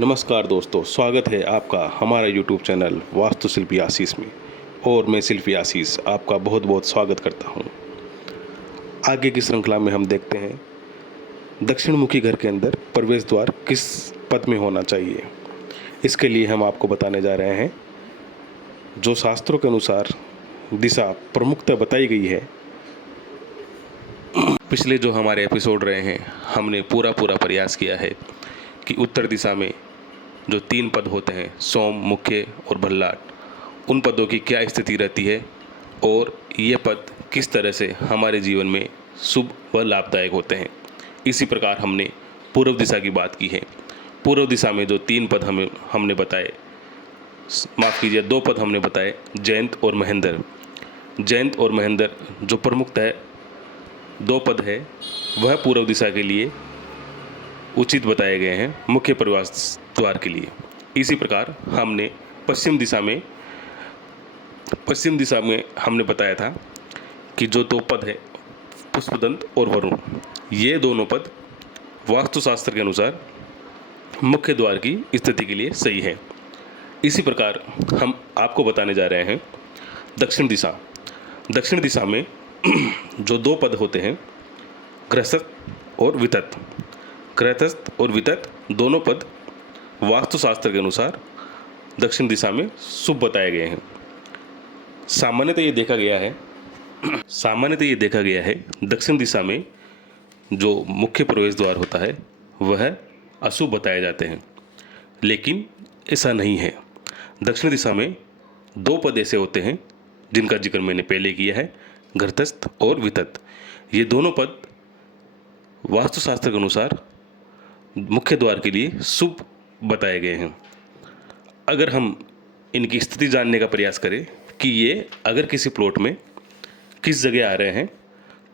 नमस्कार दोस्तों, स्वागत है आपका हमारा यूट्यूब चैनल वास्तुशिल्पी आशीष में। और मैं शिल्पी आशीष आपका बहुत बहुत स्वागत करता हूं। आगे की श्रृंखला में हम देखते हैं दक्षिण मुखी घर के अंदर प्रवेश द्वार किस पथ में होना चाहिए। इसके लिए हम आपको बताने जा रहे हैं जो शास्त्रों के अनुसार दिशा प्रमुखता बताई गई है। पिछले जो हमारे एपिसोड रहे हैं, हमने पूरा प्रयास किया है कि उत्तर दिशा में जो 3 पद होते हैं, सोम, मुख्य और भल्लाट, उन पदों की क्या स्थिति रहती है और ये पद किस तरह से हमारे जीवन में शुभ व लाभदायक होते हैं। इसी प्रकार हमने पूर्व दिशा की बात की है। पूर्व दिशा में जो 3 पद हमने बताए, माफ़ कीजिए 2 पद हमने बताए, जयंत और महेंद्र। जयंत और महेंद्र जो प्रमुखतः 2 पद है, वह पूर्व दिशा के लिए उचित बताए गए हैं, मुख्य प्रवेश द्वार के लिए। इसी प्रकार हमने पश्चिम दिशा में हमने बताया था कि जो 2 पद है, पुष्पदंत और वरुण, ये दोनों पद वास्तुशास्त्र के अनुसार मुख्य द्वार की स्थिति के लिए सही है। इसी प्रकार हम आपको बताने जा रहे हैं दक्षिण दिशा। दक्षिण दिशा में जो 2 पद होते हैं, गृहस्थ और वितत। गृहस्थ और वितत दोनों पद वास्तुशास्त्र के अनुसार दक्षिण दिशा में शुभ बताए गए हैं। सामान्यतः ये देखा गया है दक्षिण दिशा में जो मुख्य प्रवेश द्वार होता है वह अशुभ बताए जाते हैं, लेकिन ऐसा नहीं है। दक्षिण दिशा में 2 पद ऐसे होते हैं जिनका जिक्र मैंने पहले किया है, गृहस्थ और वितत। ये दोनों पद वास्तुशास्त्र के अनुसार मुख्य द्वार के लिए शुभ बताए गए हैं। अगर हम इनकी स्थिति जानने का प्रयास करें कि ये अगर किसी प्लॉट में किस जगह आ रहे हैं,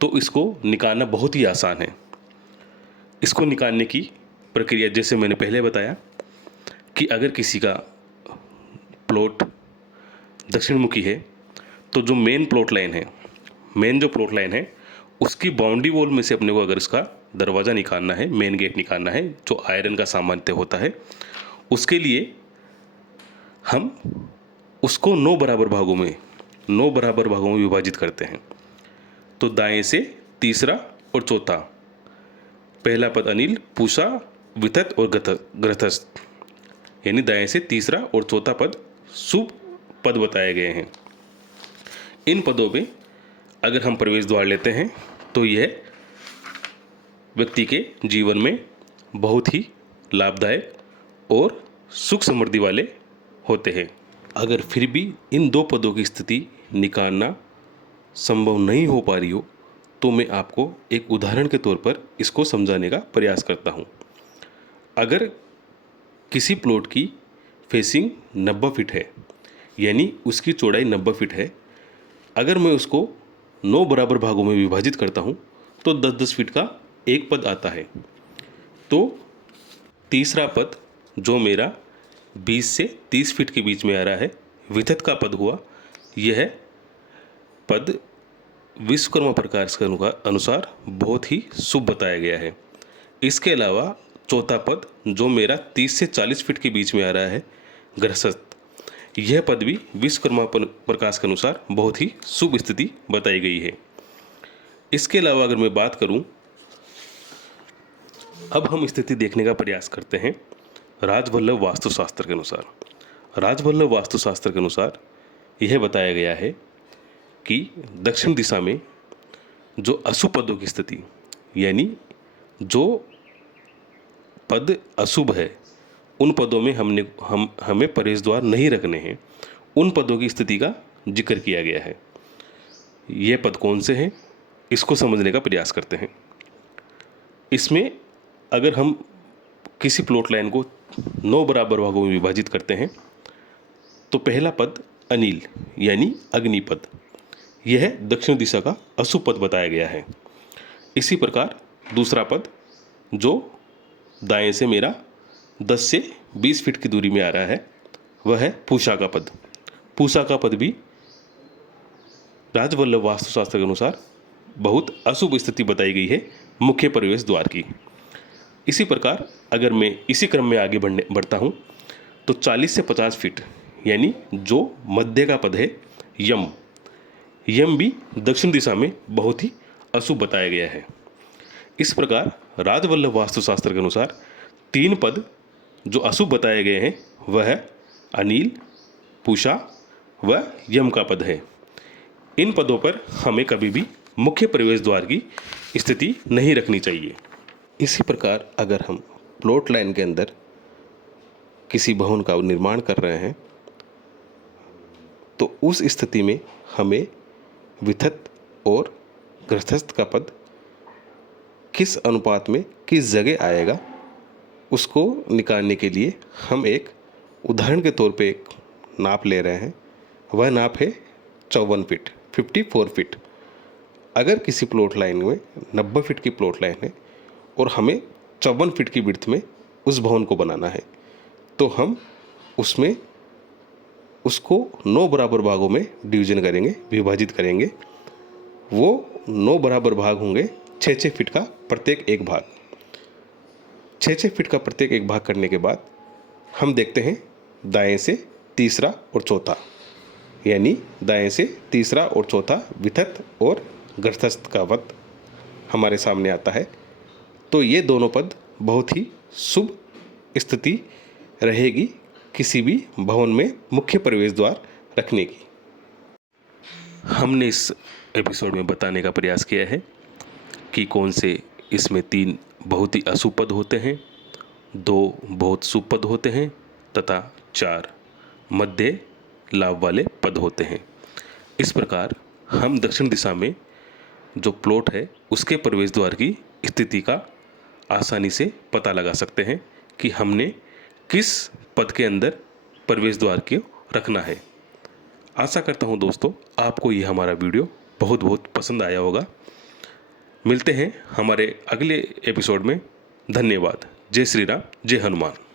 तो इसको निकालना बहुत ही आसान है। इसको निकालने की प्रक्रिया जैसे मैंने पहले बताया कि अगर किसी का प्लॉट दक्षिण मुखी है, तो जो मेन जो प्लॉट लाइन है, उसकी बाउंड्री वॉल में से अपने को अगर इसका दरवाज़ा निकालना है, मेन गेट निकालना है, जो आयरन का सामान्य होता है, उसके लिए हम उसको 9 बराबर भागों में विभाजित करते हैं। तो दाएं से तीसरा और चौथा, पहला पद अनिल, पूषा, वितत और गृहस्थ, यानी दाएं से तीसरा और चौथा पद शुभ पद बताए गए हैं। इन पदों में अगर हम प्रवेश द्वार लेते हैं तो यह व्यक्ति के जीवन में बहुत ही लाभदायक और सुख समृद्धि वाले होते हैं। अगर फिर भी इन 2 पदों की स्थिति निकालना संभव नहीं हो पा रही हो, तो मैं आपको एक उदाहरण के तौर पर इसको समझाने का प्रयास करता हूँ। अगर किसी प्लॉट की फेसिंग 90 फीट है, यानी उसकी चौड़ाई 90 फीट है, अगर मैं उसको 9 बराबर भागों में विभाजित करता हूँ तो 10-10 फीट का एक पद आता है। तो तीसरा पद जो मेरा 20 से 30 फीट के बीच में आ रहा है, वितत का पद हुआ। यह पद विश्वकर्मा प्रकाश के अनुसार बहुत ही शुभ बताया गया है। इसके अलावा चौथा पद जो मेरा 30 से 40 फीट के बीच में आ रहा है, गृहस्थ, यह पद भी विश्वकर्मा प्रकाश के अनुसार बहुत ही शुभ स्थिति बताई गई है। इसके अलावा अगर मैं बात करूं, अब हम स्थिति देखने का प्रयास करते हैं राजवल्लभ वास्तुशास्त्र के अनुसार। राजवल्लभ वास्तुशास्त्र के अनुसार यह बताया गया है कि दक्षिण दिशा में जो अशुभ पदों की स्थिति, यानी जो पद अशुभ है, उन पदों में हमें प्रवेश द्वार नहीं रखने हैं। उन पदों की स्थिति का जिक्र किया गया है। ये पद कौन से हैं, इसको समझने का प्रयास करते हैं। इसमें अगर हम किसी प्लॉट लाइन को 9 बराबर भागों में विभाजित करते हैं, तो पहला पद अनिल यानी अग्निपद, यह दक्षिण दिशा का अशुभ पद बताया गया है। इसी प्रकार दूसरा पद जो दाएं से मेरा 10 से 20 फीट की दूरी में आ रहा है, वह है पूषा का पद। पूषा का पद भी राजवल्लभ वास्तुशास्त्र के अनुसार बहुत अशुभ स्थिति बताई गई है मुख्य प्रवेश द्वार की। इसी प्रकार अगर मैं इसी क्रम में आगे बढ़ता हूँ तो 40 से 50 फीट यानी जो मध्य का पद है यम, यम भी दक्षिण दिशा में बहुत ही अशुभ बताया गया है। इस प्रकार राजवल्लभ वास्तुशास्त्र के अनुसार 3 पद जो अशुभ बताए गए हैं वह है अनिल, पूषा व यम का पद है। इन पदों पर हमें कभी भी मुख्य प्रवेश द्वार की स्थिति नहीं रखनी चाहिए। इसी प्रकार अगर हम प्लॉट लाइन के अंदर किसी भवन का निर्माण कर रहे हैं तो उस स्थिति में हमें विथत और ग्रस्थस्थ का पद किस अनुपात में किस जगह आएगा उसको निकालने के लिए हम एक उदाहरण के तौर पे एक नाप ले रहे हैं। वह नाप है 54 फीट 54 फीट। अगर किसी प्लॉट लाइन में 90 फीट की प्लॉट लाइन है और हमें 54 फीट की विड्थ में उस भवन को बनाना है तो हम उसमें उसको 9 बराबर भागों में डिवीजन करेंगे, विभाजित करेंगे। वो 9 बराबर भाग होंगे 6-6 फीट का प्रत्येक एक भाग। 6-6 फीट का प्रत्येक एक भाग करने के बाद हम देखते हैं दाएं से तीसरा और चौथा, यानी दाएं से तीसरा और चौथा विथत और ग्रस्थस्थ का पद हमारे सामने आता है। तो ये दोनों पद बहुत ही शुभ स्थिति रहेगी किसी भी भवन में मुख्य प्रवेश द्वार रखने की। हमने इस एपिसोड में बताने का प्रयास किया है कि कौन से इसमें 3 बहुत ही अशुभ पद होते हैं, 2 बहुत शुभ पद होते हैं तथा 4 मध्य लाभ वाले पद होते हैं। इस प्रकार हम दक्षिण दिशा में जो प्लॉट है उसके प्रवेश द्वार की स्थिति का आसानी से पता लगा सकते हैं कि हमने किस पद के अंदर प्रवेश द्वार को रखना है। आशा करता हूँ दोस्तों आपको ये हमारा वीडियो बहुत बहुत पसंद आया होगा। मिलते हैं हमारे अगले एपिसोड में। धन्यवाद। जय श्री राम, जय हनुमान।